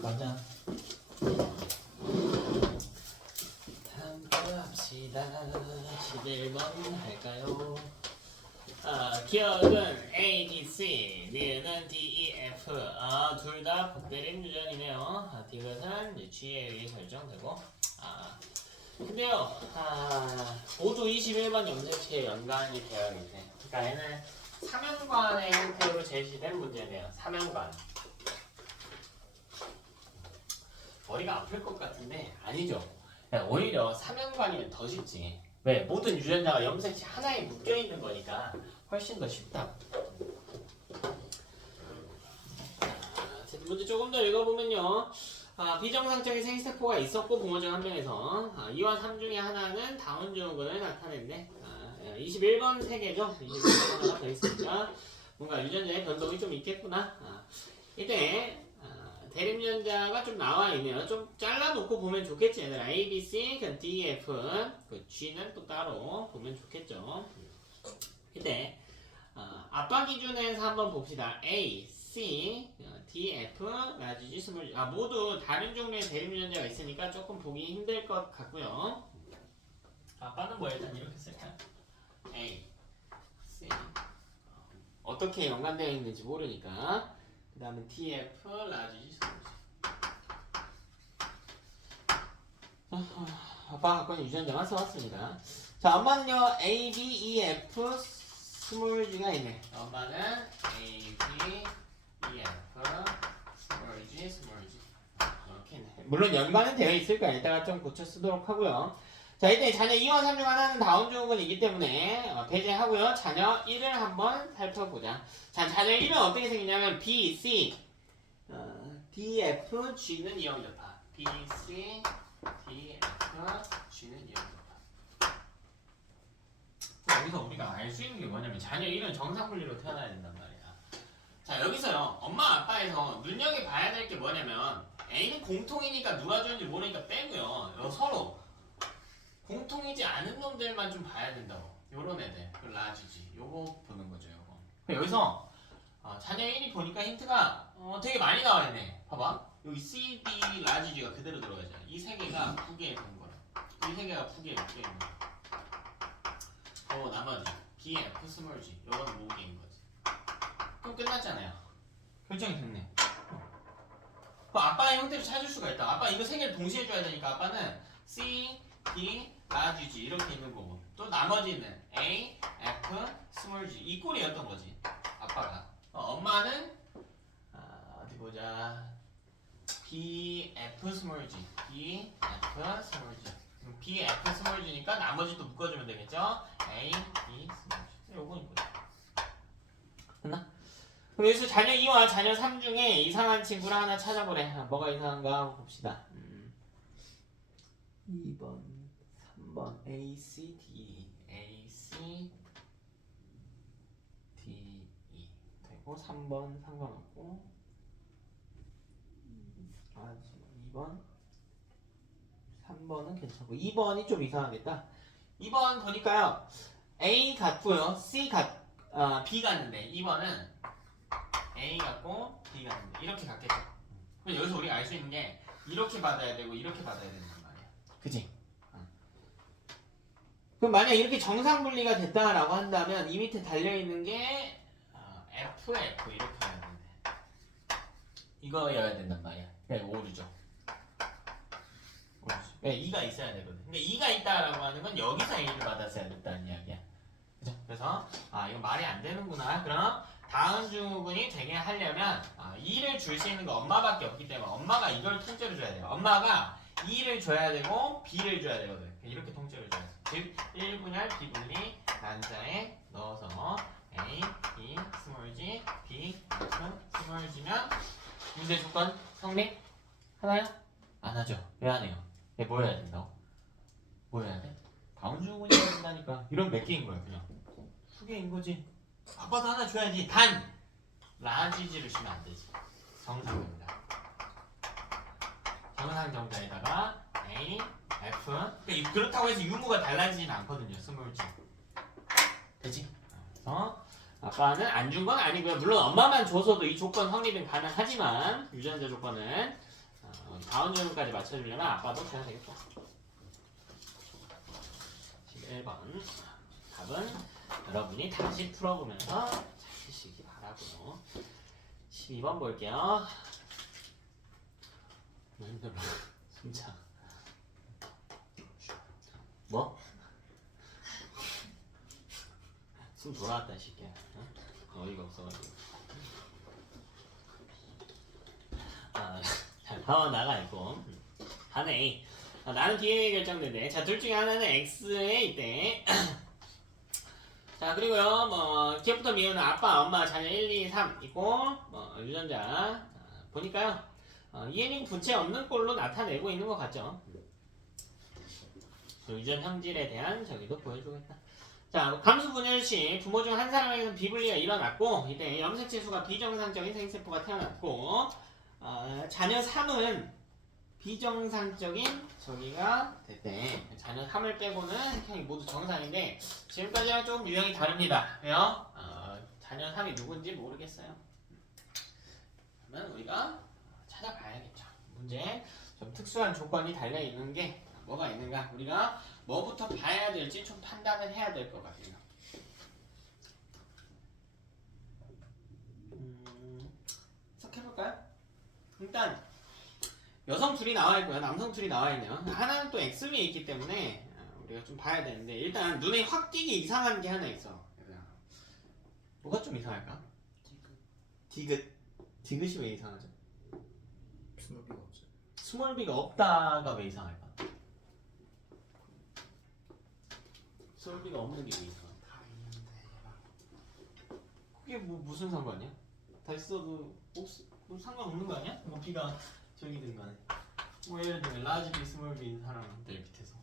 가자. 합시다. 11번 할까요? 기억은 A, B, C, 니은 D, E, F. 둘 다 복대림 유전이네요. 디귿은 G에 의해 결정되고. 근데요, 모두 21번 염색체에 연관이 되어 있네. 그러니까 얘는 삼연관의 형태로 제시된 문제네요. 삼연관. 머리가 아플 것 같은데 아니죠. 오히려 삼연관이면 더 쉽지. 왜? 모든 유전자가 염색체 하나에 묶여있는 거니까 훨씬 더 쉽다. 문제 조금 더 읽어보면요. 비정상적인 생세포가 있었고 부모 중 한 명에서 2와 3 중에 하나는 다운 증후군을 나타낸대. 21번 세개죠. 21번 하나 더 있으니까 뭔가 유전자의 변동이 좀 있겠구나. 이때 대립유전자가 좀 나와 있네요. 좀 잘라놓고 보면 좋겠지. 얘들아. A, B, C, 그 D, F, 그 G는 또 따로 보면 좋겠죠. 이때 아빠 기준에서 한번 봅시다. A, C, D, F, 라지 G, 스몰 G. 모두 다른 종류의 대립유전자가 있으니까 조금 보기 힘들 것 같고요. 아빠는 뭐 일단 이렇게 쓸까요? A, C. 어떻게 연관되어 있는지 모르니까. 그 다음에 TF, 라지 G, 스몰 G. 아빠가 갖고 있는 유전자만 써왔습니다. 자, 엄마는요, A, B, E, F, 스몰 G가 있네. 엄마는 A, B, E, F, 스몰 G, 스몰 G. 이렇게 있네. 물론 연관은 되어 있을 거야. 이따가 좀 고쳐 쓰도록 하고요. 자, 이때 자녀 2와 3 중 하나는 다운 증후군이기 때문에 배제하고요. 자녀 1을 한번 살펴보자. 자, 자녀 1은 어떻게 생기냐면 B, C, D, F, G는 2형 접합. B, C, D, F, G는 2형 접합. 여기서 우리가 알 수 있는 게 뭐냐면 자녀 1은 정상분리로 태어나야 된단 말이야. 자, 여기서요. 엄마 아빠에서 눈여겨봐야 될 게 뭐냐면 A는 공통이니까 누가 주는지 모르니까 빼고요. 서로 공통이지 않은 놈들만 좀 봐야 된다고. 요런 애들. 그 라지지. 요거 보는 거죠, 요거. 여기서 자녀 1이 보니까 힌트가 되게 많이 나와 있네. 봐봐. 여기 C, D, 라지지가 그대로 들어가잖아. 이 세 개가 푸기에 있는 거야. 이 세 개가 푸기에 묶여 있는 거야. 나머지 B, F, 스몰 G. 요거는 모기인 거지. 그럼 끝났잖아요. 결정이 됐네. 그럼 아빠의 형태를 찾을 수가 있다. 아빠 이거 세 개를 동시에 줘야 되니까 아빠는 C, D, 라지 G 이렇게 있는 거고 또 나머지는 A, F, 스몰 G 이 꼴이었던 거지. 아빠가. 엄마는 어디 보자. B, F, 스몰 G, B, F, 스몰 G. B, F, 스몰 G니까 나머지도 묶어주면 되겠죠? A, B, 스몰 G. 요거는 뭐야? 됐나? 그럼 여기서 자녀 2와 자녀 3 중에 이상한 친구를 하나 찾아보래. 뭐가 이상한가 한번 봅시다. 2번, 3번, A, C, D, A, C, D, E 되고 3번 상관없고 2번, 3번은 괜찮고 2번이 좀 이상하겠다. 2번 보니까요. A 같고요. B 같는데 2번은 A 같고 B 같은데 이렇게 같겠죠. 그럼 여기서 우리가 알 수 있는 게 이렇게 받아야 되고 이렇게 받아야 된단 말이야. 그치? 그럼 만약 이렇게 정상 분리가 됐다라고 한다면 이 밑에 달려있는 게 F, F 이렇게 해야 되는데 이거여야 된단 말이야. 그래 오류죠. 네, 2가 있어야 되거든. 근데 2가 있다라고 하는 건 여기서 A를 받았어야 됐다는 이야기야. 그죠? 그래서 이거 말이 안 되는구나. 그럼 다음 증후군이 되게 하려면 2를 줄 수 있는 거 엄마밖에 없기 때문에 엄마가 이걸 통째로 줘야 돼요. 엄마가 2를 줘야 되고 B를 줘야 되거든. 이렇게 통째로 줘야 돼. 즉 1분열 비분리 난자에 넣어서 A, B, 스몰 G, B, F, 스몰 G면 문제 조건 성립 하나요? 안 하죠. 왜 안 해요? 얘 뭐 해야 된다고? 뭐 해야 돼? 다운 증후군이 해야 된다니까. 이런 몇 개인 거야 그냥. 2개인 거지. 아빠도 하나 줘야지. 단! 라지지를 주면 안 되지. 정상입니다. 정상 정자에다가 A, F. 그러니까 그렇다고 해서 유무가 달라지진 않거든요. 스몰 G. 되지? 그래서 아빠는 안 준 건 아니고요. 물론 엄마만 줘서도 이 조건 성립은 가능하지만 유전자 조건은 다음 질문까지 맞춰주려면 아빠도 줘야 되겠다. 11번 답은 여러분이 다시 풀어보면서 찾으시기 바라고요. 12번 볼게요. 힘들어. 진짜. 뭐? 숨 돌아왔다 시끼야. 어이가 없어가지고. 자, 다음 나가 있고. 하나 A. 나는 B에 결정되네. 자, 둘 중에 하나는 X에 있대. 자, 그리고요, 기업부터 미우는 아빠, 엄마, 자녀 1, 2, 3 있고, 유전자. 보니까요, 이해링 분체 없는 꼴로 나타내고 있는 것 같죠. 유전 형질에 대한 저기도 보여주고 있다. 자, 감수 분열 시 부모 중 한 사람에게서 비분리가 일어났고, 이때 염색체 수가 비정상적인 생세포가 태어났고, 자녀 3은 비정상적인 저기가 됐대. 자녀 3을 빼고는 형이 모두 정상인데 지금까지랑 조금 유형이 다릅니다. 왜요? 자녀 3이 누군지 모르겠어요. 그러면 우리가 찾아봐야겠죠. 문제 좀 특수한 조건이 달려 있는 게 뭐가 있는가? 우리가 뭐부터 봐야 될지 좀 판단을 해야 될 것 같아요. 해볼까요? 일단 여성 둘이 나와 있고요, 남성 둘이 나와 있네요. 하나는 또 X 위에 있기 때문에 우리가 좀 봐야 되는데 일단 눈에 확 띄게 이상한 게 하나 있어. 뭐가 좀 이상할까? 디귿이 왜 이상하죠? 스몰비가 없죠. 스몰비가 없다가 왜 이상할까? 스몰비가 없는 게 왜 이상할까? 다 있는데 그게 무슨 상관이야? 다 있어도 뭐 상관없는 거 아니야? 뭐 B가 저기든 간에 뭐 예를 들면 라지 B, 스몰 B인 사람들 밑에서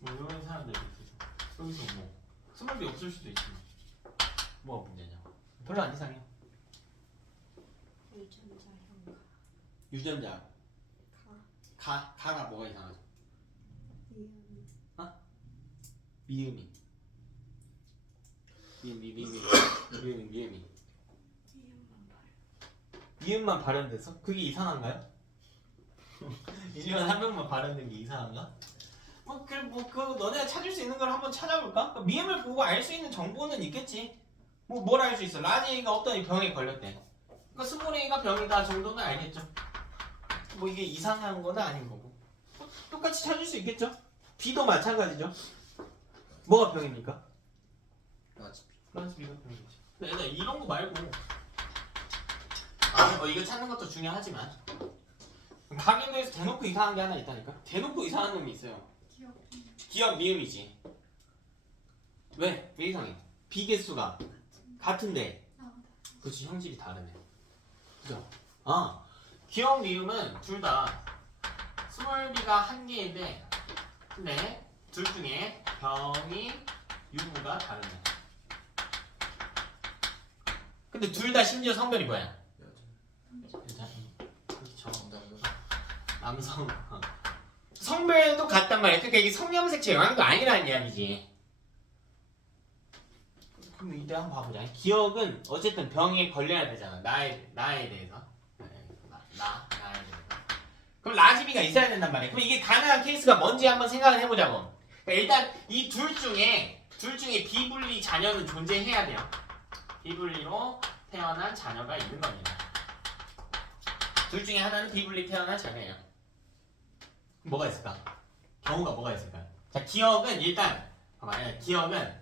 뭐 이런 사람들 밑에서 여기서 뭐 스몰 B 없을 수도 있지. 뭐가 문제냐고. 별로 안 이상해. 유전자형 유전자 가 가가 뭐가 이상하죠? 이음 미음이 미음만 발현돼서? 그게 이상한가요? 이지만 한 명만 발현된 게 이상한가? 너네가 찾을 수 있는 걸 한번 찾아볼까? 미음을 보고 알 수 있는 정보는 있겠지. 뭘 알 수 있어? 라지가 어떤 병에 걸렸대. 그러니까 스몰 A가 병이다 정도는 알겠죠. 뭐 이게 이상한 건 아닌 거고. 똑같이 찾을 수 있겠죠. B도 마찬가지죠. 뭐가 병입니까? 라지 B. 라지 B가 병이지. 근데 이런 거 말고 이거 찾는 것도 중요하지만 가계도에서 대놓고 이상한 게 하나 있다니까. 대놓고 이상한 놈이 있어요. 기억 미음이지. 왜 이상해? 비개수가 같은데 그치 형질이 다르네. 그죠? 기억 미음은 둘 다 스몰 b가 한 개인데 근데 둘 중에 병이 유무가 다르네. 근데 둘 다 심지어 성별이 뭐야? 여자. 그렇죠. 정답은 남성. 성별도 같단 말이야. 그러니까 이게 성염색체 영향도 아니라는 이야기지. 그럼 이때 한번 봐보자. 기억은 어쨌든 병에 걸려야 되잖아. 나에 대해서. 나에 대해서. 그럼 라지비가 있어야 된단 말이야. 그럼 이게 가능한 케이스가 뭔지 한번 생각을 해보자고. 그러니까 일단 이 둘 중에 비분리 자녀는 존재해야 돼요. 비분리로 태어난 자녀가 있는 겁니다. 둘 중에 하나는 비분리 태어난 자녀예요. 뭐가 있을까? 경우가 뭐가 있을까? 자, 기억은 일단 봐봐요. 기억은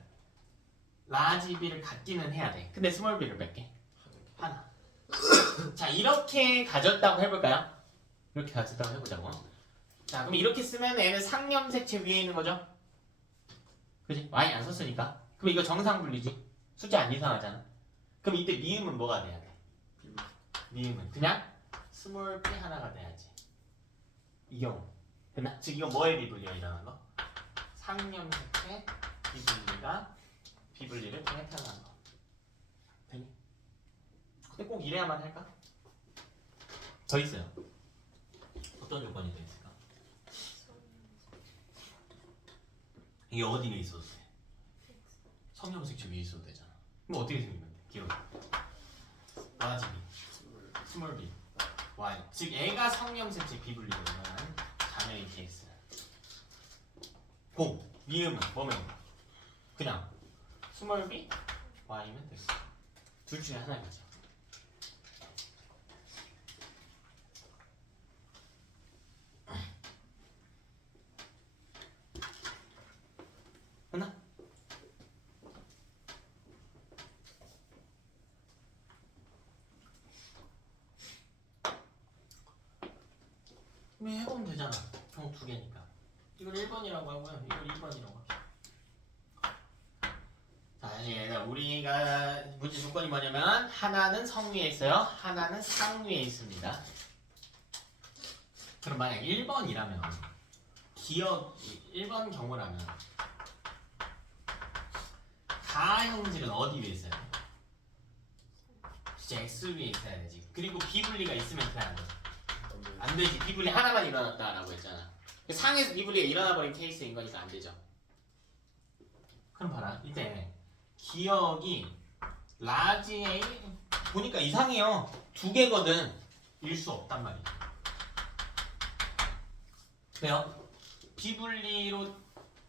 라지 B를 갖기는 해야 돼. 근데 스몰 B를 몇 개? 하나. 자, 이렇게 가졌다고 해볼까요? 이렇게 가졌다고 해보자고. 자, 그럼 이렇게 쓰면 얘는 상염색체 위에 있는 거죠? 그지? Y 안 썼으니까. 그럼 이거 정상 분리지? 숫자 안 이상하잖아. 그럼 이때 미음은 뭐가 돼야 돼? 미음은 그냥 스몰 B 하나가 돼야지. 이 경우. 됐나? 즉 이건 뭐의 비분리가 일어난 거? 상염색체 비분리가 비분리를 통해 태어난 거. 되니? 근데 꼭 이래야만 할까? 더 있어요. 어떤 조건이 더 있을까? 이게 어디에 있어도 돼? 성염색체 위에 있어도 되잖아. 그럼 어떻게 생기면 돼? 기억. 라지 B, 스몰 B. y. 즉 애가 성염색체 비분리로 일어나는 자녀인 케이스. 공. 미음은 뭐면 그냥 스몰 b y면 되겠다. 둘 중에 하나겠죠. 하나? 그럼 해보면 되잖아. 총 두 개니까. 이걸 1번이라고 하고요. 이걸 2번이라고 합시다. 자, 이제 우리가 문제 조건이 뭐냐면 하나는 성위에 있어요. 하나는 상위에 있습니다. 그럼 만약 1번이라면 기억 1번 경우라면 가형질은 어디 위에 있어야 돼? 진짜 X 위에 있어야 되지. 그리고 비분리가 있으면 돼, 안 돼? 안 되지. 비분리 하나만 일어났다라고 했잖아. 상에서 비분리가 일어나버린 케이스인 거니까 안 되죠. 그럼 봐라. 이때 기억이 라지 A 보니까 이상해요. 두 개거든. 일 수 없단 말이야. 왜요? 비분리로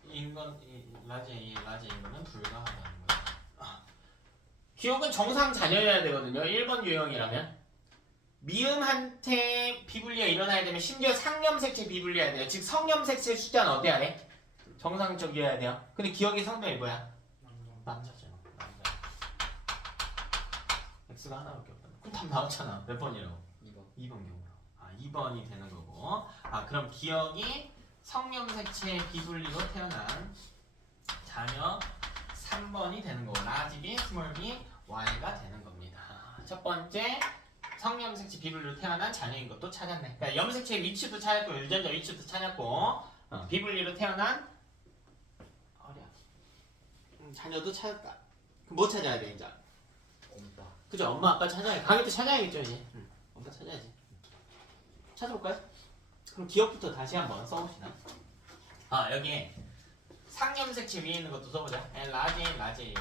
인건 라지 A인 거는 불가하다는 거야. 기억은 정상 자녀여야 되거든요. 1번 유형이라면. 미음한테 비분리가 일어나야 되면 심지어 상염색체 비분리해야 돼요. 즉 성염색체 숫자는 어때야 돼? 정상적이어야 돼요. 근데 기억의 성별이 뭐야? 남자죠. 남자. X가 하나밖에 없다. 그럼 답 나왔잖아. 몇 번이라고? 2번 경우로. 2번이 되는 거고. 그럼 기억이 성염색체 비분리로 태어난 자녀 3번이 되는 거고. 라지 B, 스몰 b, y가 되는 겁니다. 첫 번째 성염색체 비분리로 태어난 자녀인 것도 찾았네. 그러니까 염색체의 위치도 찾았고 유전자 위치도 찾았고 비분리로 태어난 자녀도 찾았다. 그럼 뭐 찾아야 돼 이제? 엄마. 그죠? 엄마 아빠 찾아야 강의도 찾아야겠죠 이제. 엄마 찾아야지. 찾아볼까요? 그럼 기억부터 다시 한번 써봅시다. 여기에 상염색체 위에 있는 것도 써보자. 라지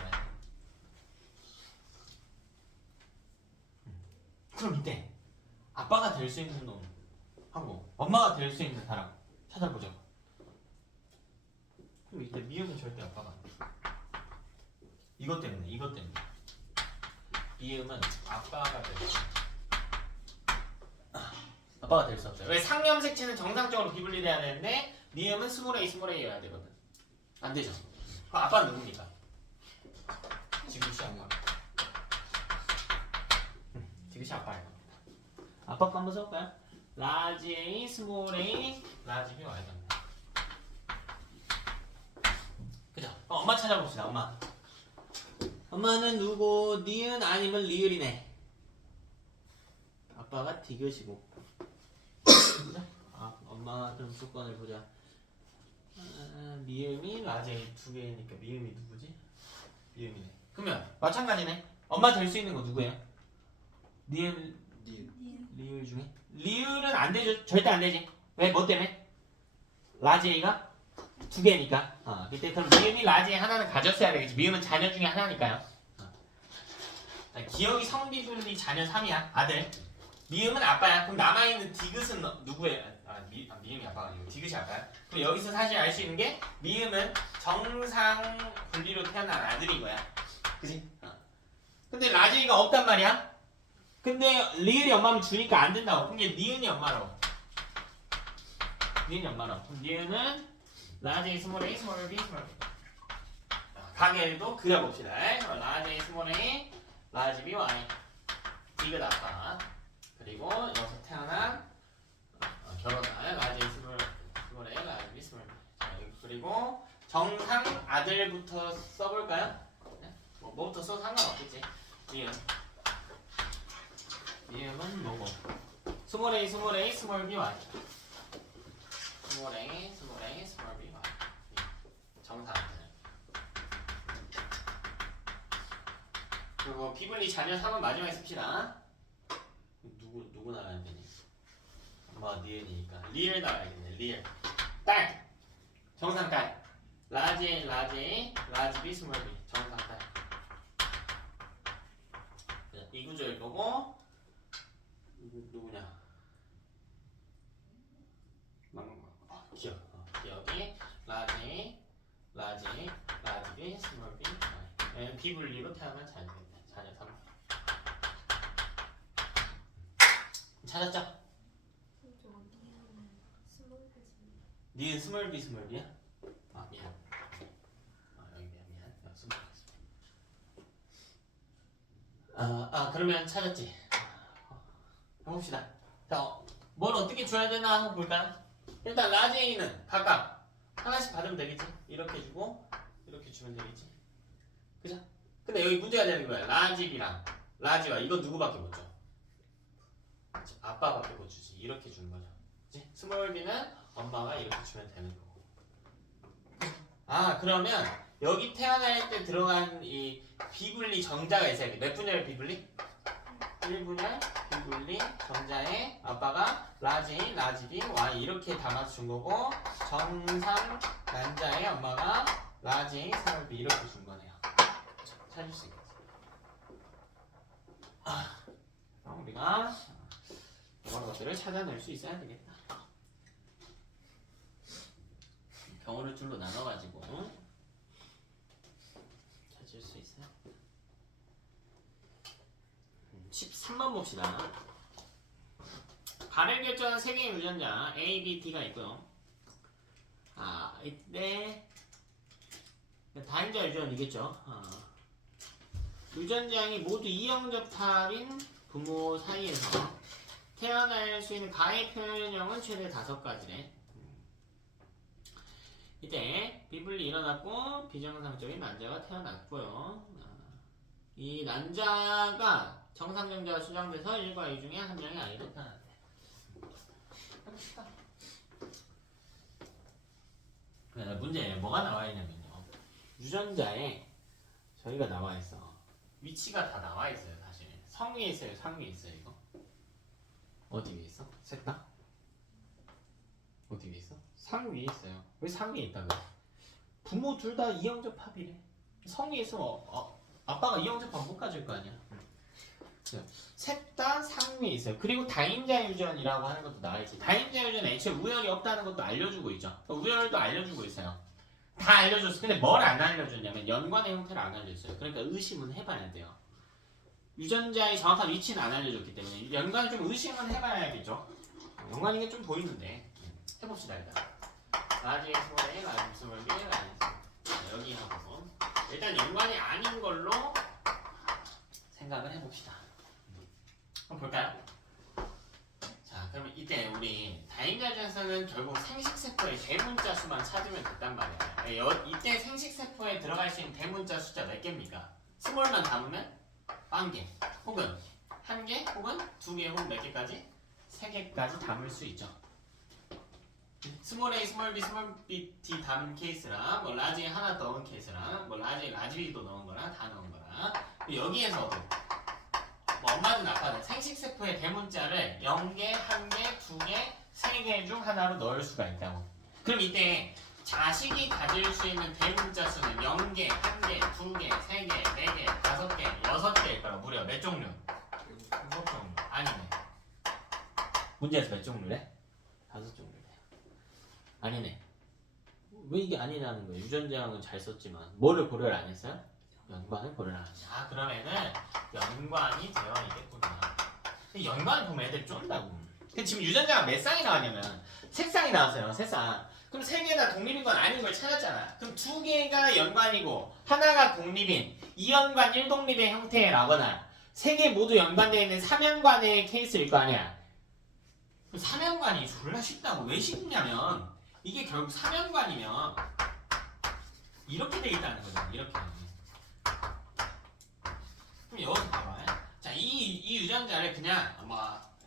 그럼 이때 아빠가 될 수 있는 놈하고 엄마가 될 수 있는 사람 찾아보죠. 그럼 이때 미음은 절대 아빠가 안 돼. 이것 때문에 미음은 아빠가 될 수 없어요. 왜? 상염색체는 정상적으로 비분리돼야 되는데 미음은 스몰 A여야 되거든. 안 되죠. 그럼 아빠는 누굽니까? 지그시 아빠. 지그시 아빠예요. 아빠 거 한번 써볼까요? 라지 A, 스몰 A, 라지 B, Y가 됩니다. 그죠? 엄마 찾아봅시다. 엄마는 누구? 니은 아니면 리을이네. 아빠가 디귿이고. 엄마 그럼 조건을 보자. 미음이 라지 A 두 개니까 미음이 누구지? 미음이네. 그러면 마찬가지네. 엄마 될 수 있는 거 누구예요? 니은 리을 중에? 리을은 안 되죠. 절대 안 되지. 왜? 뭐 때문에? 라지 A가 두 개니까. 그때 그럼 미음이 라지 A 하나는 가졌어야 되겠지. 미음은 자녀 중에 하나니까요. 기억이 성비분리 자녀 3이야. 아들. 미음은 아빠야. 그럼 남아있는 디귿은 누구예요? 미음이 아빠가 아니고 디귿이 아빠야. 그럼 여기서 사실 알 수 있는 게 미음은 정상 분리로 태어난 아들인 거야. 그지? 근데 라지 A가 없단 말이야. 근데 리을이 엄마면 주니까 안 된다고. 그게 니은이 엄마라고. 그럼 니은은 라지 A, 스몰 A, 스몰 B, 스몰 B. 가게도 그려봅시다. 라지 A, 스몰 A, 라지 B, Y. 디귿 아빠. 그리고 여기서 태어난 결혼한 라지 A, 스몰 A, 라지 B, 스몰 B. 그리고 정상 아들부터 써볼까요? 뭐부터 써도 상관없겠지. 미음은 뭐고? 스몰 A, 스몰 B, Y. 스몰 A, 스몰 B, Y. 정상. 그리고 비분리 자녀 3은 마지막에 씁시다. 누구 나가야 되니? 엄마가 니은이니까 리을 나가야겠네. 리을. 딸. 정상 딸. 라지 A, 라지 B, 스몰 B. 정상 딸. 이 구조일 거고 누구냐? 기억. 기억이 라지 B, 스몰 B, Y. 비분리로 태어난 자녀 3. 찾았죠? 니은 스몰 비 니은 스몰 B, 스몰 B야? 아 미안. 여기 미안. 스몰 B. 그러면 찾았지. 해봅시다. 자, 뭘 어떻게 줘야 되나 한번 볼까요? 일단 라지 A는 각각 하나씩 받으면 되겠지. 이렇게 주고 이렇게 주면 되겠지. 그죠? 근데 여기 문제가 되는 거야. 라지 B랑 라지 Y 이거 누구밖에 못 줘? 아빠밖에 못 주지. 이렇게 주는 거죠. 그치? 스몰 B는 엄마가 이렇게 주면 되는 거고. 그러면 여기 태어날 때 들어간 이 비분리 정자가 있어야 돼. 몇 분열 비분리? 1분열 비분리 정자에 아빠가 라지 B, Y 이렇게 담아서 준 거고 정상 난자에 엄마가 라지 스몰 B 이렇게 준 거네요. 찾을 수 있겠지. 그럼 우리가 이런 것들을 찾아낼 수 있어야 되겠다. 경우를 둘로 나눠가지고 찾을 수 있어요. 13번 봅시다. 발을 결정한 세 개의 유전자 A, B, D가 있고요. 이때 다인자 유전이겠죠. 유전자양이 모두 이형접합인 부모 사이에서 태어날 수 있는 가해 표현형은 최대 5가지래. 이때 비분리 일어났고 비정상적인 난자가 태어났고요. 이 난자가 정상정자가 수정돼서 1과 2 중에 한 명이 아이로 태어났대. 해봅시다. 문제에 뭐가 나와 있냐면요. 유전자에 저희가 나와 있어. 위치가 다 나와 있어요, 사실. 성 위에 있어요, 상 위에 있어요, 이거. 어디 위에 있어? 셋 다? 어디 위에 있어? 상 위에 있어요. 왜 상 위에 있다고? 부모 둘 다 이형접합이래. 성 위에 있으면 아빠가 이형접합 못 가질 거 아니야. 셋 다 상위에 있어요. 그리고 다인자 유전이라고 하는 것도 나와 있지. 다인자 유전은 애초에 우열이 없다는 것도 알려주고 있죠. 우열도 알려주고 있어요. 다 알려줬어. 근데 뭘 안 알려줬냐면 연관의 형태를 안 알려줬어요. 그러니까 의심은 해봐야 돼요. 유전자의 정확한 위치는 안 알려줬기 때문에 연관을 좀 의심은 해봐야겠죠. 연관이 게 좀 보이는데 해봅시다 일단. 라지 스몰 A, 라지 스몰 B, 라지 여기 하고 일단 연관이 아닌 걸로 생각을 해봅시다. 한번 볼까요? 자, 그러면 이때 우리 다인자전에서는 결국 생식세포의 대문자 수만 찾으면 됐단 말이에요. 이때 생식세포에 들어갈 수 있는 대문자 숫자 몇 개입니까? 스몰만 담으면 1개, 혹은 1개, 혹은 2개, 혹은 몇 개까지? 3개까지 담을 수 있죠. 스몰 A, 스몰 B, 스몰 B, D 담은 케이스랑 뭐 라지 하나 더 넣은 케이스랑 뭐 라지 B도 넣은 거랑 다 넣은 거랑 여기에서도 뭐 엄마든 아빠든 생식세포의 대문자를 0개, 1개, 2개, 3개 중 하나로 넣을 수가 있다고. 그럼 이때 자식이 가질 수 있는 대문자 수는 0개, 1개, 2개, 3개, 4개, 5개, 6개일 거라. 무려 몇 종류? 7종류. 아니네. 문제에서 몇 종류래? 5종류래. 아니네. 왜 이게 아니라는 거예요? 유전자형은 잘 썼지만 뭐를 고려를 안 했어요? 연관을 고려를 안 했어요. 그러면은 연관이 되어 있겠구나. 근데 연관을 보면 애들 쫀다고. 근데 지금 유전자가 몇 쌍이 나왔냐면 세 쌍이 나왔어요. 세 쌍. 그럼 세 개 다 독립인 건 아닌 걸 찾았잖아. 그럼 2개가 연관이고 하나가 독립인 이연관 1독립의 형태라거나 3개 모두 연관되어 있는 3연관의 케이스일 거 아니야. 3연관이 졸라 쉽다고. 왜 쉽냐면 이게 결국 3연관이면 이렇게 돼 있다는 거잖아. 이렇게. 그럼 여기서 봐봐. 자, 이 유전자를 그냥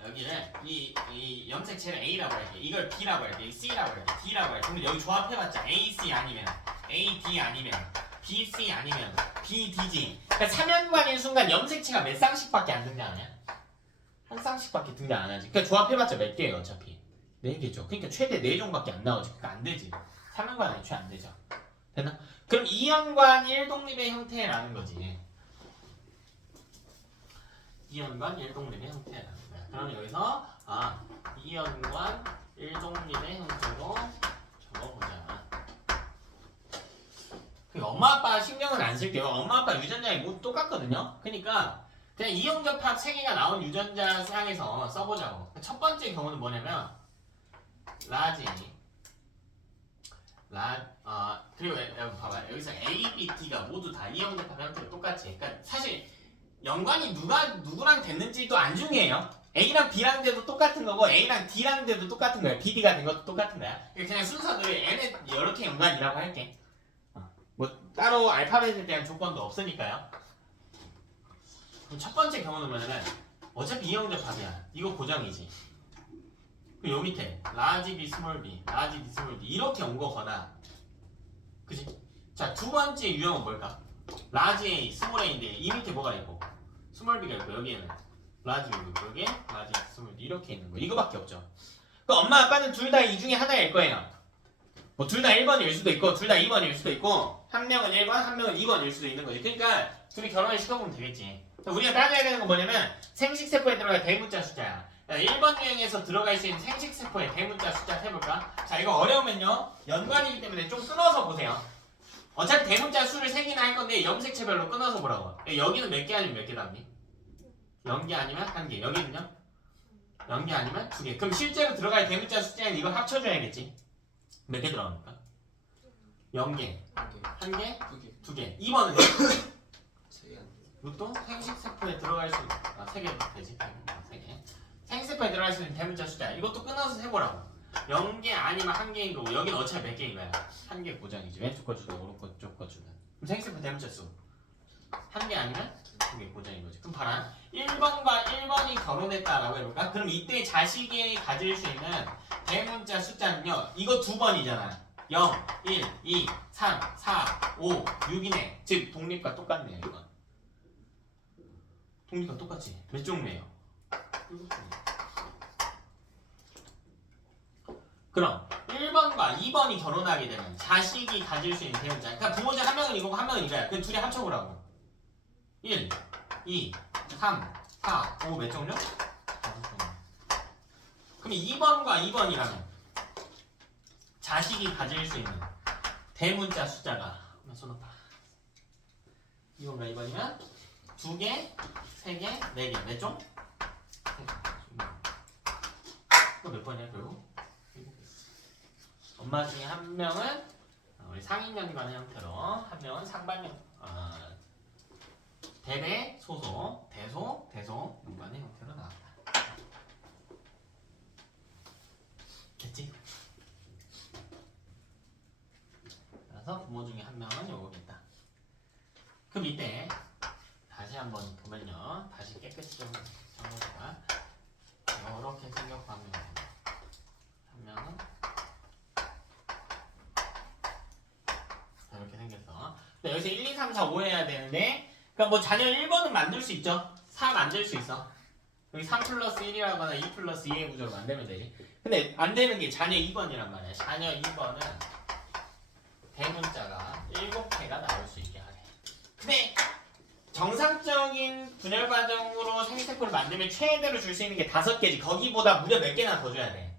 여기를 이 염색체를 A라고 할게. 이걸 B라고 할게. C라고 할게. D라고 할게. 그럼 여기 조합해봤자 A, C 아니면 A, D 아니면 B, C 아니면 B, D지. 그러니까 3연관인 순간 염색체가 몇 쌍씩밖에 안 등장하냐? 한 쌍씩밖에 등장 안 하지. 그러니까 조합해봤자 몇 개예요, 어차피? 4개죠. 그러니까 최대 4종밖에 안 나오지. 그러니까 안 되지. 3연관 애초에 안 되죠. 됐나? 그럼 2연관 1독립의 형태라는 거지. 2연관 1독립의 형태라는 거야. 그럼 여기서 2연관 1독립의 형태로 엄마 아빠 신경은 안 쓸게요. 엄마 아빠 유전자에 모두 똑같거든요. 그러니까 그냥 이용접합 3개가 나온 유전자 상에서 써보자고. 첫 번째 경우는 뭐냐면 라지 그리고 봐봐 여기서 A, B, D가 모두 다 이용접합 형태로 똑같이. 그러니까 사실 연관이 누구랑 됐는지도 안 중요해요. A랑 B랑 돼도 똑같은 거고 A랑 D랑 돼도 똑같은 거야. BD가 된 것도 똑같은 거야. 그냥 순서를 N에 이렇게 연관이라고 할게. 뭐 따로 알파벳에 대한 조건도 없으니까요. 그럼 첫 번째 경우는 뭐냐면 어차피 이용접합이야. 이거 고정이지. 그리고 요 밑에 라지 B, 스몰 b, 라지 B, 스몰 b 이렇게 온 거거나 그지? 자, 두 번째 유형은 뭘까? 라지 A, 스몰 A인데 이 밑에 뭐가 있고 스몰 B가 있고 여기에는 라지 B고 여기에 라지 스몰 B 이렇게 있는 거 이거밖에 없죠. 그 엄마 아빠는 둘 다 이 중에 하나일 거예요. 뭐 둘 다 1번일 수도 있고 둘 다 2번일 수도 있고 한 명은 1번 한 명은 2번일 수도 있는 거지. 그러니까 둘이 결혼을 시켜보면 되겠지. 우리가 따져야 되는 건 뭐냐면 생식세포에 들어갈 대문자 숫자야. 1번 유형에서 들어갈 수 있는 생식세포의 대문자 숫자 해볼까? 자, 이거 어려우면요 연관이기 때문에 좀 끊어서 보세요. 어차피 대문자 수를 3개나 할 건데 염색체별로 끊어서 보라고. 여기는 몇 개 아니면 몇 개 답니? 0개 아니면 1개. 여기는요? 0개 아니면 2개. 그럼 실제로 들어갈 대문자 숫자는 이거 합쳐줘야겠지. 몇 개 들어갑니까? 0개, 1개, 2개. 2번은 3개 안 돼. 이것도 생식세포에 들어갈 수 있는 3개 되지? 3개. 생식세포에 들어갈 수 있는 대문자 숫자 이것도 끊어서 해보라고. 0개 아니면 1개인 거고 여기는 어차피 몇 개인 거야? 1개 고정이지. 왼쪽 거 주든 오른쪽 거 주든. 그럼 생식세포 대문자 수 1개 아니면 2개 고정인 거지. 그럼 봐라. 1번과 1번이 결혼했다라고 해볼까? 그럼 이때 자식이 가질 수 있는 대문자 숫자는요 이거 2번이잖아. 0, 1, 2, 3, 4, 5, 6이네. 즉 독립과 똑같네요. 이건 독립과 똑같지. 몇 종류예요? 7종류. 그럼 1번과 2번이 결혼하게 되면 자식이 가질 수 있는 대문자, 그러니까 부모자 한 명은 이거고 한 명은 이거야. 그 둘이 합쳐보라고. 1, 2, 3, 4, 5 몇 종류? 5종류. 그럼 2번과 2번이라면 자식이 가질 수 있는 대문자 숫자가 손 아파. 2번과 2번이면 2개, 3개, 4개. 몇 종? 이거 몇 번이야 결국? 엄마 중에 한 명은 우리 상인연관 형태로, 한 명은 상반연 대대, 소소, 대소, 대소 연관의 형태로 나왔다. 됐지? 그래서 부모 중에 한 명은 요거겠다. 그럼 이때 다시 한번 보면요, 다시 깨끗이 좀 적어볼까? 이렇게 생겼고 한 명은 이렇게 생겼어. 근데 여기서 1, 2, 3, 4, 5 해야 되는데, 그러니까 뭐 자녀 1번은 만들 수 있죠. 4 만들 수 있어. 여기 3 플러스 1이라거나 2 플러스 2의 구조로 만들면 되지. 근데 안 되는 게 자녀 2번이란 말이야. 자녀 2번은 대문자가 7개가 나올 수 있게 하래. 근데 정상적인 분열 과정으로 생리세포를 만들면 최대로 줄 수 있는 게 5개지. 거기보다 무려 몇 개나 더 줘야 돼?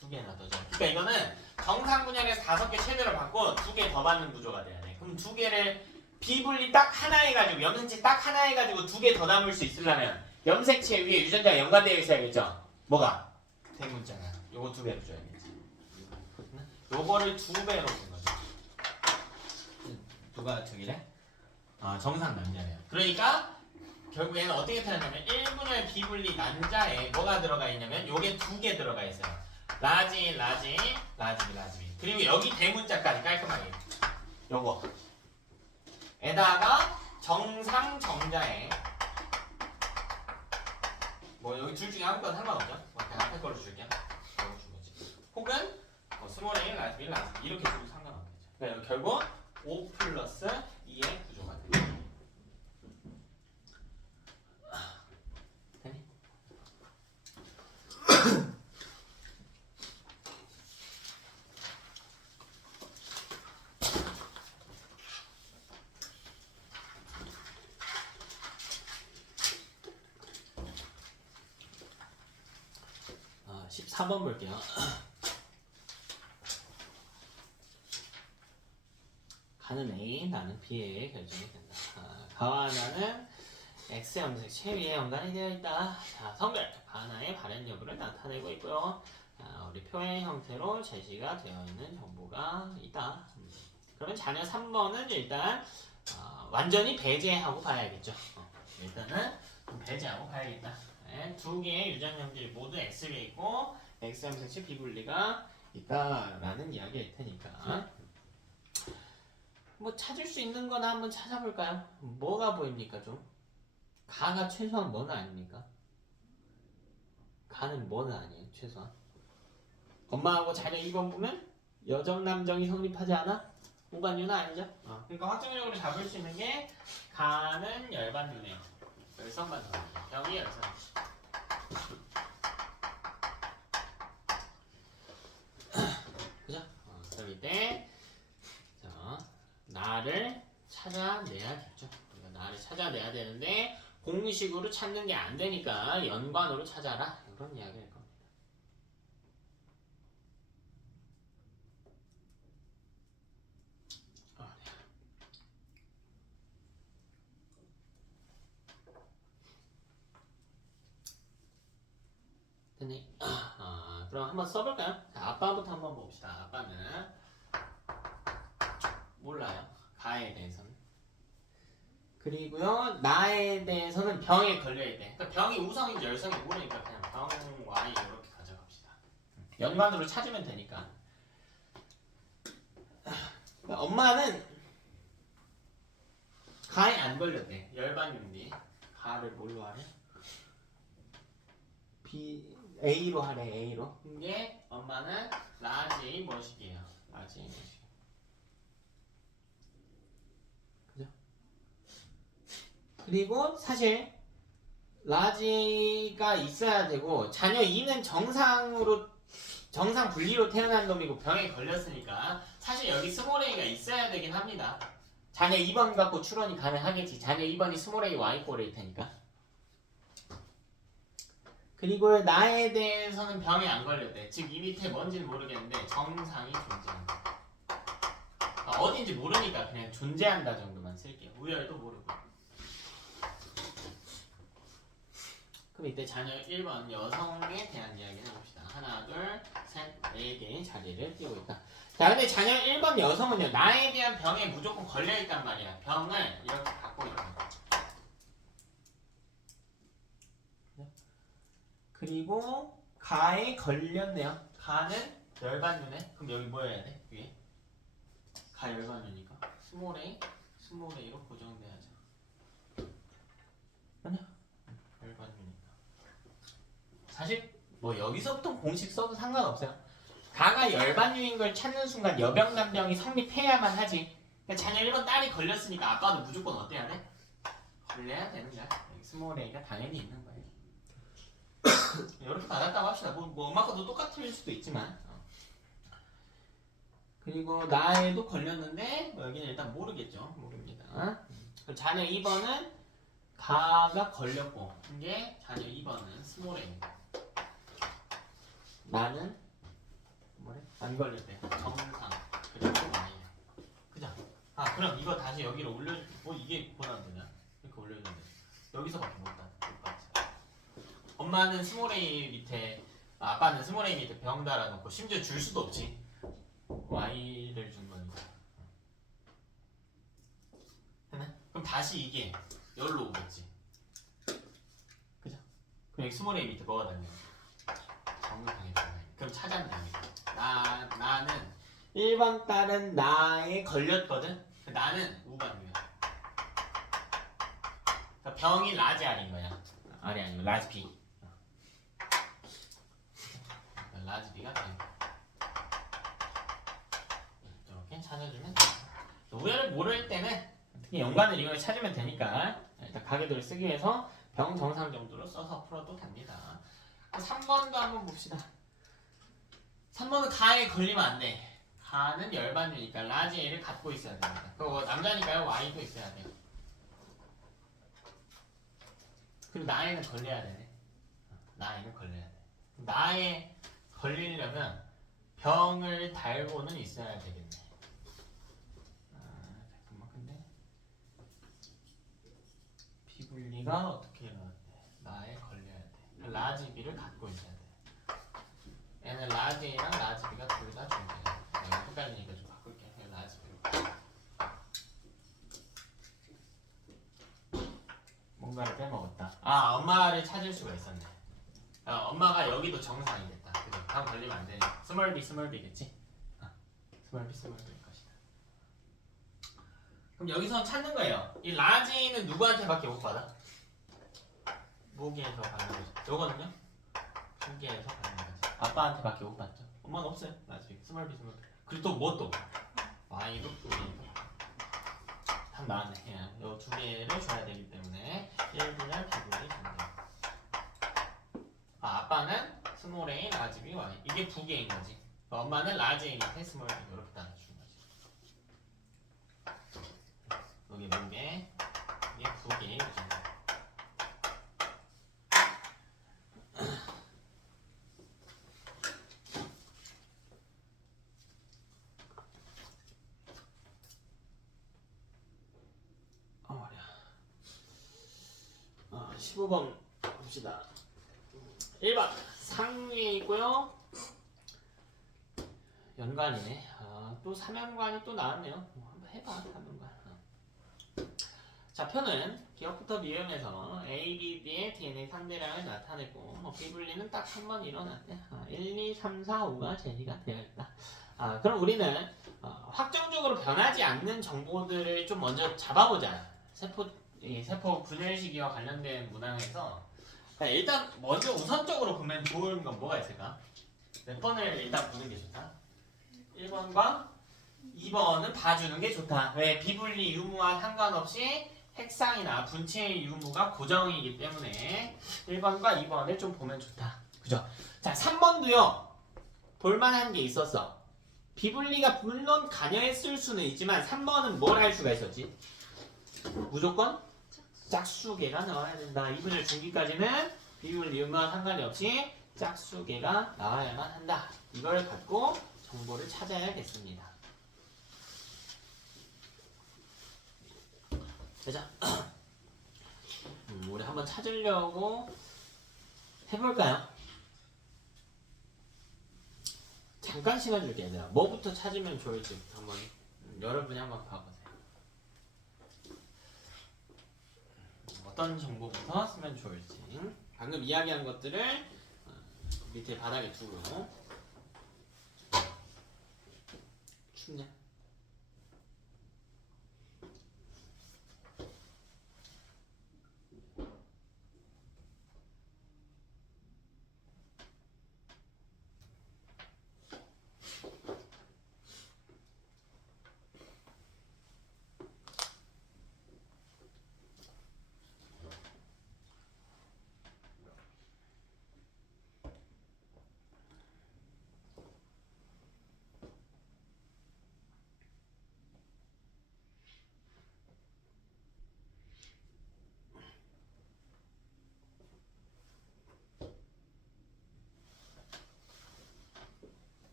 2개나 더 줘야 돼. 그러니까 이거는 정상 분열에서 5개 최대로 받고 2개 더 받는 구조가 돼야 돼. 그럼 2개를 비분리 딱 하나 해가지고, 염색체 딱 하나 해가지고 2개 더 담을 수 있으려면 염색체 위에 유전자가 연관되어 있어야겠죠? 뭐가? 대문자가. 요거 2배로 줘야겠지. 요거를 2배로 준 거죠. 누가 저기래? 정상 남자래요. 그러니까 결국에는 어떻게 타냐면 1분열 비분리 난자에 뭐가 들어가 있냐면 요게 2개 들어가 있어요. 라지, 라지, 라지, 라지. 그리고 여기 대문자까지 깔끔하게. 요거. 에다가 정상 정자에 뭐 여기 둘 중에 아무거나 상관없죠. 뭐 그냥 앞에 걸로 줄게요. 이거 준 거지. 혹은 스몰 A, 라지 B, 라지 B 이렇게 줘도 상관없겠죠. 그러니까 결국 5 플러스 2의 구조가 돼요. 되니? 아, 13번 볼게요. 가는 A, 나는 B에 결정이 된다. 가와 나는 X 염색 최위에 연관이 되어 있다. 자, 성별 가나의 발현 여부를 나타내고 있고요. 자, 우리 표현 형태로 제시가 되어 있는 정보가 있다. 그러면 자녀 3번은 일단 완전히 배제하고 봐야겠죠. 일단은 배제하고 봐야겠다. 네, 두 개의 유전형들이 모두 X에 있고 X 염색체 비분리가 있다라는 이야기일 테니까 뭐 찾을 수 있는 거나 한번 찾아볼까요? 뭐가 보입니까 좀? 가가 최소한 뭐는 아닙니까? 가는 뭐는 아니에요 최소한. 엄마하고 자녀 2번 보면 여정 남정이 성립하지 않아? 우반유는 아니죠? 그러니까 확정적으로 잡을 수 있는 게 가는 열반유네요. 열성만 더 병이 열성. 그죠? 그럼 이때 자, 나를 찾아내야겠죠. 그러니까 나를 찾아내야 되는데 공식으로 찾는 게 안 되니까 연관으로 찾아라. 이런 이야기일 겁니다. 됐니? 그럼 한번 써볼까요? 자, 아빠부터 한번 봅시다. 아빠는 몰라요. 가에 대해서는. 그리고요, 나에 대해서는 병에 걸려야 돼. 그러니까 병이 우성인지 열성인지 모르니까 그냥 병, Y 이렇게 가져갑시다. 연관으로 찾으면 되니까. 그러니까 엄마는 가에 안 걸렸대. 열반윤리. 가를 뭘로 하래? A로 하래. A로. 이게 엄마는 라지 A 뭐식이에요. 라지 A 뭐식. 그죠? 그리고 사실 라지가 있어야 되고 자녀 2는 정상 분리로 태어난 놈이고 병에 걸렸으니까 사실 여기 스몰 a가 있어야 되긴 합니다. 자녀 2번 갖고 추론이 가능하겠지. 자녀 2번이 스몰 a y4일 테니까. 그리고 나에 대해서는 병에 안 걸렸대. 즉 이 밑에 뭔지는 모르겠는데 정상이 존재한다. 어딘지 모르니까 그냥 존재한다 정도만 쓸게요. 우열도 모르고. 그럼 이때 자녀 1번 여성에 대한 이야기를 해봅시다. 하나, 둘, 셋, 네 개의 자리를 띄우고 있다. 자, 근데 자녀 1번 여성은요, 나에 대한 병에 무조건 걸려있단 말이야. 병을 이렇게 갖고 있다. 그리고 가에 걸렸네요. 가는 열반유네. 그럼 여기 뭐 해야 돼? 위에? 가 열반유니까. 스몰 a, 스몰 a로 고정돼야죠. 아니야. 열반유니까. 사실 뭐 여기서부터 공식 써도 상관없어요. 가가 열반유인 걸 찾는 순간 여병남병이 성립해야만 하지. 그러니까 자녀 1번 딸이 걸렸으니까 아빠도 무조건 어때야 돼? 걸려야 되는 거야. 스몰 a가 당연히 있는 거예요. 이렇게 받았다고 합시다. 뭐 엄마 것도 똑같을 수도 있지만. 그리고 나에도 걸렸는데 뭐 여기는 일단 모르겠죠. 모릅니다. 자녀 2번은 가가 걸렸고 이게 자녀 2번은 스몰 a. 나는 뭐래? 안 걸렸대. 정상. 그리고 Y야. 그죠? 그럼 이거 다시 여기로 올려줄게. 뭐 이게 뭐라 되냐? 이렇게 올려주면 돼. 여기서밖에 못 봤어. 엄마는 스몰 a 밑에 아빠는 스몰 a 밑에 병 달아놓고 심지어 줄 수도 없지. Y를 준 거니까. 됐나? 그럼 다시 이게 여기로 오겠지. 그죠? 그럼 여기 스몰 a 밑에 뭐가 달려? 정상이 달려. 그럼 찾아내면 됩니다. 나는 1번 딸은 나에 걸렸거든? 나는 우반유야. 그러니까 병이 라지 R인 거야. R이 아니고 라지 B. 라지 B가 돼. 이렇게 찾아주면 돼. 우열을 모를 때는 특히 연관을 이걸 찾으면 되니까 일단 가계도를 쓰기 위해서 병 정상 정도로 써서 풀어도 됩니다. 3번도 한번 봅시다. 3번은 가에 걸리면 안 돼. 가는 열반유니까 라지 A를 갖고 있어야 됩니다. 그리고 남자니까요 Y도 있어야 돼요. 그리고 나에는 걸려야 되네. 나에는 걸려야 돼. 나에 걸리려면 병을 달고는 있어야 되겠네. 비불리가 어떻게 일어났대? 나에 걸려야 돼. 라지 B를 갖고 있어야 돼. 얘는 라지 A랑 라지 B가 둘 다 존재해. 내가 헷갈리니까 좀 바꿀게. 라지 B로. 뭔가를 빼먹었다. 아, 엄마를 찾을 수가 있었네. 엄마가 여기도 정상이 됐다. 그죠? 다음 걸리면 안 되네. 스몰 B겠지? 스몰 B일 것이다. 그럼 여기서 찾는 거예요. 이 라지는 누구한테밖에 못 받아? 무기에서 받는 거죠. 요거는요? 무기에서 받는 거지. 아빠한테밖에 못 받죠. 엄마는 없어요. 라지 스몰 B. 그리고 또 뭐 또? Y도 B도. 답 나왔네. 그냥 요 두 개를 줘야 되기 때문에 1분열 비분리 전개. 아빠는 스몰 A, 라지 B, Y. 이게 부계인 거지. 엄마는 라지 A 밑에 스몰 B 이렇게 나눠주는 거지. 여기 무게, 이게 부계의 전개. 머리야. 15번 봅시다. 1번 상위에 있고요. 연관이네. 또 3연관이 또 나왔네요. 한번 해봐. 3연관. 좌표는 기억부터 미음에서 A, B, D의 DNA 상대량을 나타내고 비분리는 딱 한 번 일어났대. 1, 2, 3, 4, 5가 제시가 되어 있다. 그럼 우리는 확정적으로 변하지 않는 정보들을 좀 먼저 잡아보자. 세포 분열 시기와 관련된 문항에서 일단 먼저 우선적으로 보면 좋은 건 뭐가 있을까? 몇 번을 일단 보는 게 좋다. 1번과 2번은 봐주는 게 좋다. 왜? 비분리 유무와 상관없이 핵상이나 분체의 유무가 고정이기 때문에 1번과 2번을 좀 보면 좋다. 그죠? 자, 3번도요. 볼만한 게 있었어. 비분리가 물론 관여했을 수는 있지만 3번은 뭘 할 수가 있었지? 무조건 짝수계가 나와야 된다. 2분의 중기까지는 비분리 유무와 상관이 없이 짝수계가 나와야만 한다. 이걸 갖고 정보를 찾아야겠습니다. 자, 우리 한번 찾으려고 해볼까요? 잠깐 시간 줄게 얘들아. 뭐부터 찾으면 좋을지 한번 여러분이 한번 봐보세요. 어떤 정보부터 쓰면 좋을지. 방금 이야기한 것들을 밑에 바닥에 두고. 춥냐?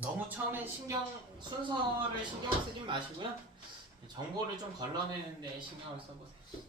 너무 처음에 순서를 신경 쓰지 마시고요. 정보를 좀 걸러내는데 신경을 써보세요.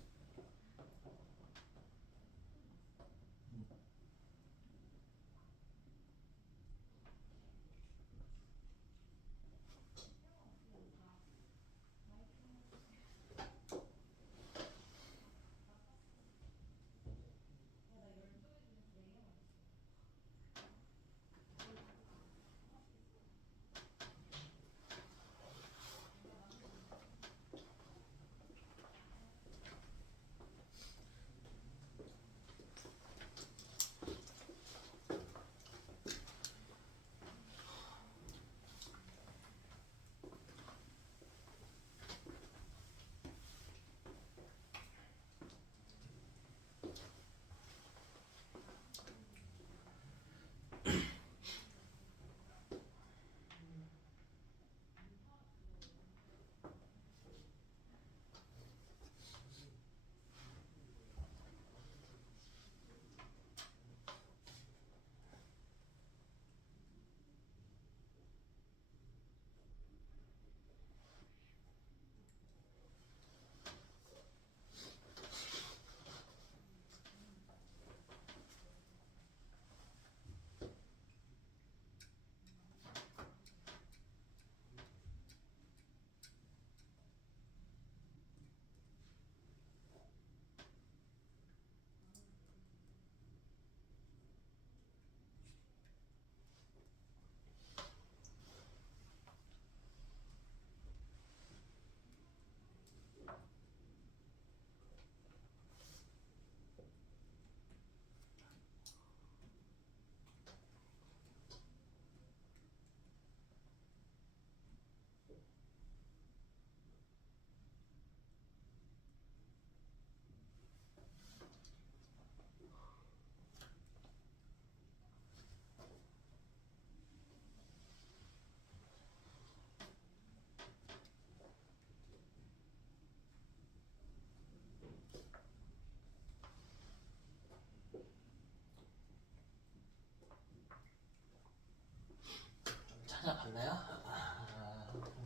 찾아봤나요?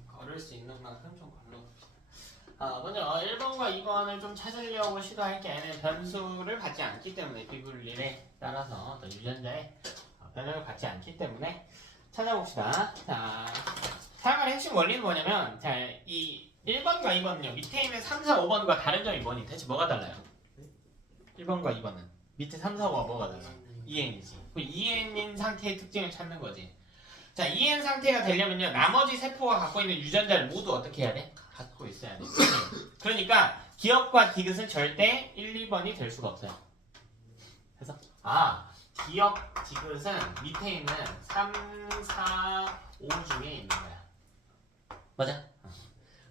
걸을 수 있는 만큼 좀 걸러봅시다. 먼저 1번과 2번을 좀 찾으려고 시도할게. 얘는 변수를 받지 않기 때문에 비분리에 따라서 어떤 유전자의 변형을 받지 않기 때문에 찾아봅시다. 자, 사용하는 핵심 원리는 뭐냐면, 자, 이 1번과 2번은요, 밑에 있는 3, 4, 5번과 다른 점이 뭐니? 대체 뭐가 달라요? 1번과 2번은 밑에 3, 4, 5가 뭐가 달라? EN이지. 그 EN인 상태의 특징을 찾는 거지. 자, EN 상태가 되려면요, 나머지 세포가 갖고 있는 유전자를 모두 어떻게 해야 돼? 갖고 있어야 돼. 그러니까 기억과 디귿은 절대 1, 2번이 될 수가 없어요. 그래서 기억, 디귿은 밑에 있는 3, 4, 5 중에 있는 거야. 맞아?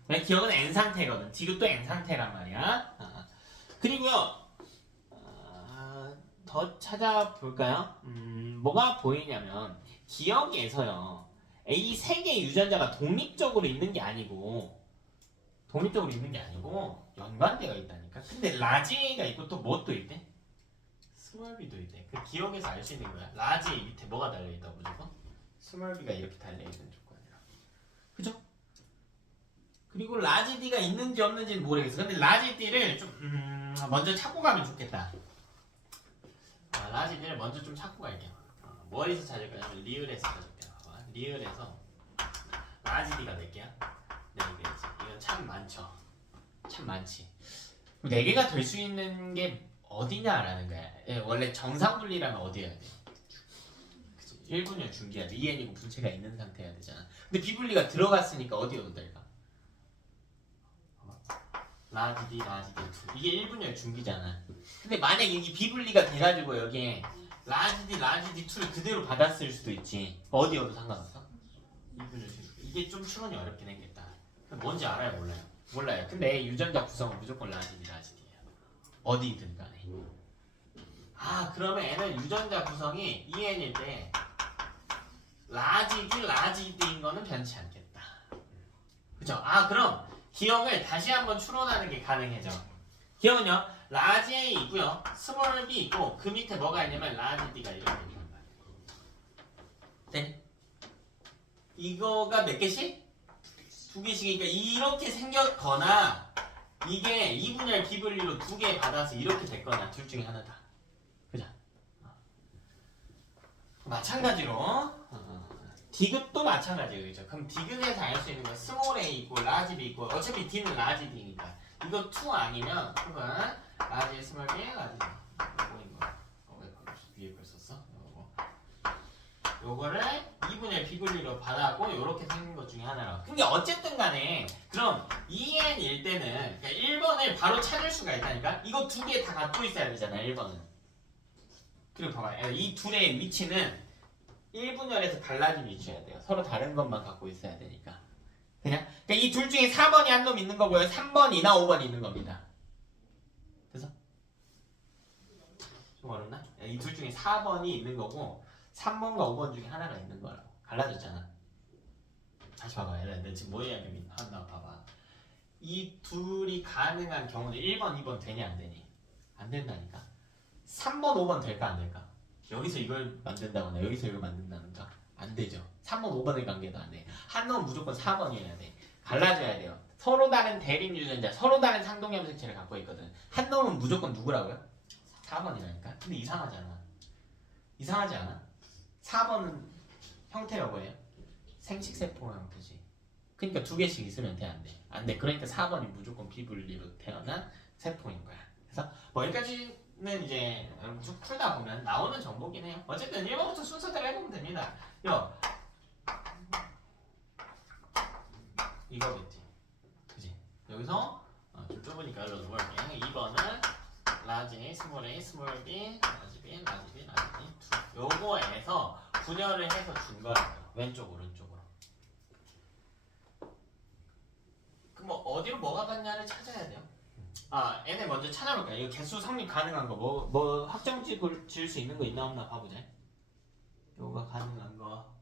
왜 기억은 N 상태거든. 디귿도 N 상태란 말이야. 그리고요, 더 찾아볼까요? 뭐가 보이냐면, 기억에서요, 이 세 개의 유전자가 독립적으로 있는 게 아니고 연관되어 있다니까. 근데 라지가 있고 또 뭐 또 있대? 스몰 b도 있대. 그 기억에서 알 수 있는 거야. 라지 밑에 뭐가 달려있다고 무조건? 스몰 b가 이렇게 달려있는 조건이라. 그죠? 그리고 라지 d가 있는지 없는지는 모르겠어. 근데 라지 d를 좀 먼저 찾고 가면 좋겠다. 라지 d를 먼저 좀 찾고 갈게요. 머리에서 찾을 거냐면 리을에서 찾을게요. 리을에서 라지 d가 몇 개야? 4개지. 이건 참 많죠. 참 많지. 4개가 될 수 있는 게 어디냐라는 거야. 원래 정상 분리라면 어디여야 돼? 그치? 1분열 중기야 돼. EN이고 분체가 있는 상태여야 되잖아. 근데 비분리가 들어갔으니까 어디여도 될까? 라지 D, 라지 D2. 이게 1분열 중기잖아. 근데 만약 여기 비분리가 돼가지고 여기에 라지 D, 라지 D2를 그대로 받았을 수도 있지. 어디여도 상관없어? 2분열 중기. 이게 좀 추론이 어렵긴 했겠다. 뭔지 알아요? 몰라요? 몰라요. 근데 유전자 구성은 무조건 라지 D, 라지 D예요. 어디든 간에. 그러면 얘는 유전자 구성이 EN일 때 라지 D, 라지 D인 거는 변치 않겠다. 그죠? 그럼 기억을 다시 한번 추론하는 게 가능해져. 기억은요, 라지 A 있고요, 스몰 B 있고, 그 밑에 뭐가 있냐면 라지 D가 이렇게 있는 거야. 네? 이거가 몇 개씩? 2개씩이니까 이렇게 생겼거나 이게 2분열 비분리로 2개 받아서 이렇게 됐거나 둘 중에 하나다. 그죠? 마찬가지로 디귿도 마찬가지예요. 그죠? 그럼 디귿에서 알 수 있는 건 스몰 a 있고 라지 b 있고 어차피 d는 라지 d니까 이거 2 아니면 그건 라지 스몰 b 라지 d 이거인 거. 왜 위에 걸 썼어? 요거를 2분의 비분리로 받았고 요렇게 생긴 것 중에 하나라고. 근데 어쨌든 간에 그럼 EN일 때는 그러니까 1번을 바로 찾을 수가 있다니까. 이거 2개 다 갖고 있어야 되잖아 1번은. 그리고 봐봐, 이 둘의 위치는 1분열에서 갈라진 위치여야 돼요. 서로 다른 것만 갖고 있어야 되니까. 그러니까 이 둘 중에 4번이 한 놈 있는 거고요. 3번이나 5번이 있는 겁니다. 그래서 좀 어렵나? 이 둘 중에 4번이 있는 거고 3번과 5번 중에 하나가 있는 거라고. 갈라졌잖아. 다시 봐봐. 내가 지금 뭐 이야기 한다 봐봐. 이 둘이 가능한 경우는 1번, 2번 되냐 안 되니? 안 된다니까. 3번, 5번 될까 안 될까? 여기서 이걸 만든다거나 여기서 이걸 만든다는가? 안 되죠. 3번, 5번의 관계도 안 돼. 한 놈은 무조건 4번이어야 돼. 갈라져야 돼요. 서로 다른 대립 유전자, 서로 다른 상동염 색체를 갖고 있거든. 한 놈은 무조건 누구라고요? 4번이라니까. 근데 이상하잖아. 이상하지 않아? 4번은 형태가 뭐예요? 생식세포 형태지. 그러니까 2개씩 있으면 돼, 안 돼? 안 돼. 그러니까 4번이 무조건 비분리로 태어난 세포인 거야. 그래서 뭐 여기까지는 이제 쭉 풀다 보면 나오는 정보긴 해요. 어쨌든 1번부터 순서대로 해보면 됩니다. 이거겠지. 그지? 여기서 좀 좁으니까 일로 놓을게. 2번은 라지 A, 스몰 A, 스몰 B, 라지 B, 라지 B, 라지 B 2. 요거에서 분열을 해서 준 거예요. 왼쪽 오른쪽으로. 그럼 뭐 어디로 뭐가 갔냐를 찾아야 돼요. 얘네 먼저 찾아볼까요? 이거 개수 성립 가능한 거 뭐 확정 지을 수 있는 거 있나 없나 봐보자. 요거 가능한 거.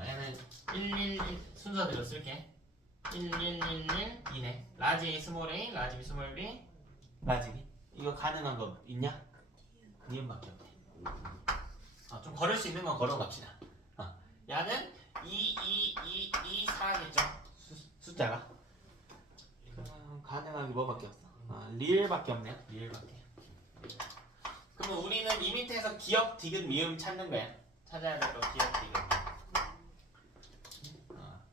얘는 111 순서대로 쓸게. 1111 2네. 라지 A, 스몰 A, 라지 B, 스몰 B, 라지 B. 이거 가능한 거 있냐? 니은밖에 없네. 좀 걸을 수 있는 건 걸어갑시다. 얘는 이 숫자가? 가능하게 뭐밖에 없어? 리을밖에 없네요. 리을밖에. 그러면 우리는 이 밑에서 기억, 디귿, 미음 찾는 거야. 찾아야 될 거 기억, 디귿, 미음.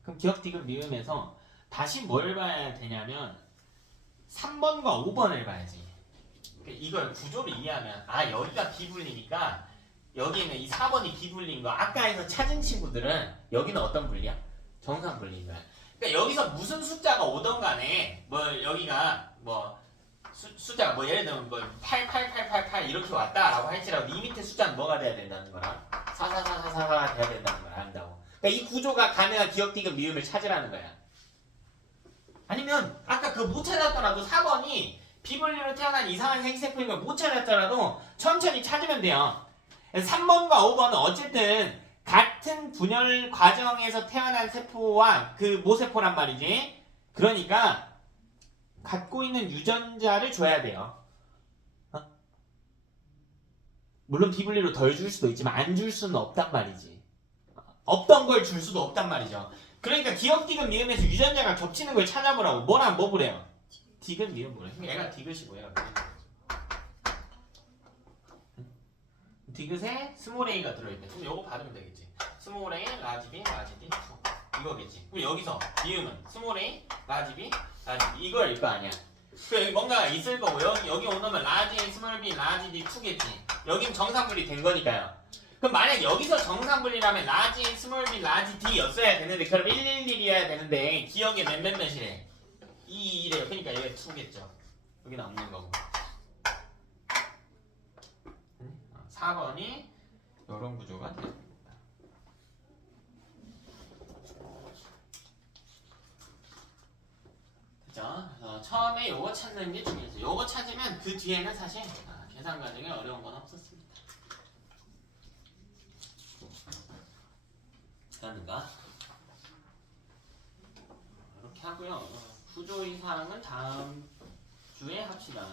그럼 기억, 디귿, 미음에서 다시 뭘 봐야 되냐면 3번과 5번을 봐야지. 이걸 구조를 이해하면 여기가 비분리니까 여기는 이 4번이 비분리인 거. 아까에서 찾은 친구들은 여기는 어떤 분리야? 정상 분리인 거야. 그러니까 여기서 무슨 숫자가 오던 간에 뭐 여기가 뭐 숫자가 뭐 예를 들면 뭐 88888 이렇게 왔다라고 할지라도 이 밑에 숫자는 뭐가 돼야 된다는 거라? 44444가 돼야 된다는 걸 안다고. 그러니까 이 구조가 가능한 기억, 디귿, 미음을 찾으라는 거야. 아니면 아까 그 못 찾았더라도 4번이 비분리로 태어난 이상한 생세포인 걸 못 찾았더라도 천천히 찾으면 돼요. 3번과 5번은 어쨌든 같은 분열 과정에서 태어난 세포와 그 모세포란 말이지. 그러니까 갖고 있는 유전자를 줘야 돼요. 물론 비분리로 덜 줄 수도 있지만 안 줄 수는 없단 말이지. 없던 걸 줄 수도 없단 말이죠. 그러니까 기억, 디귿, 미음에서 유전자가 겹치는 걸 찾아보라고. 뭐랑 뭐 보래요? 디귿, 미음 보래. 얘가 디귿이고 얘가 미음. 디귿에 스몰 a가 들어있대. 그럼 요거 받으면 되겠지. 스몰 a, 라지 b, 라지 d, 2 이거겠지. 그럼 여기서 미음은 스몰 a, 라지 b, 라지 d 이거일 거 아니야. 그 여기 뭔가가 있을 거고 여기 오면 라지 a, 스몰 b, 라지 d, 2겠지. 여긴 정상분리 된 거니까요. 그럼 만약 여기서 정상분리라면 라지 a, 스몰 b, 라지 d였어야 되는데 그럼 111이어야 되는데 기억에 몇이래? 2래요. 그러니까 여기 2겠죠. 여기는 없는 거고. 4번이 이런 구조가 됩니다. 그죠? 그래서 처음에 요거 찾는 게 중요해요. 요거 찾으면 그 뒤에는 사실 계산 과정에 어려운 건 없었습니다. 그러니까 이렇게 하고요. 구조 이상은 다음 주에 합시다.